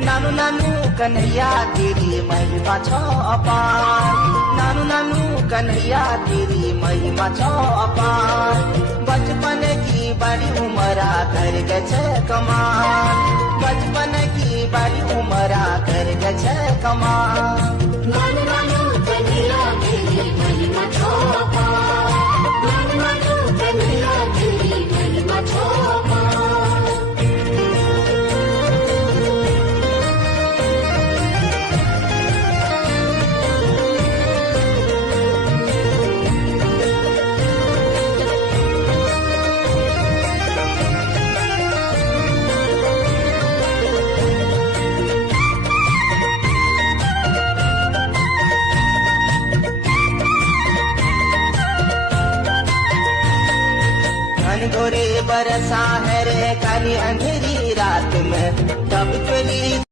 नानु नानु कन्हैया तेरी महिमा छ अपार। नानु नानु कन्हैया तेरी महिमा छ अपार। बचपन की बड़ी उमरा कर गछ कमाल। बचपन की बड़ी उमरा कर गछ कमाल। नानु नानु कन्हैया तेरी महिमा छ अपार। नानु नानु कन्हैया तेरी महिमा छ अपार। घोरे बरसा है रे काली अंधेरी रात में तब चली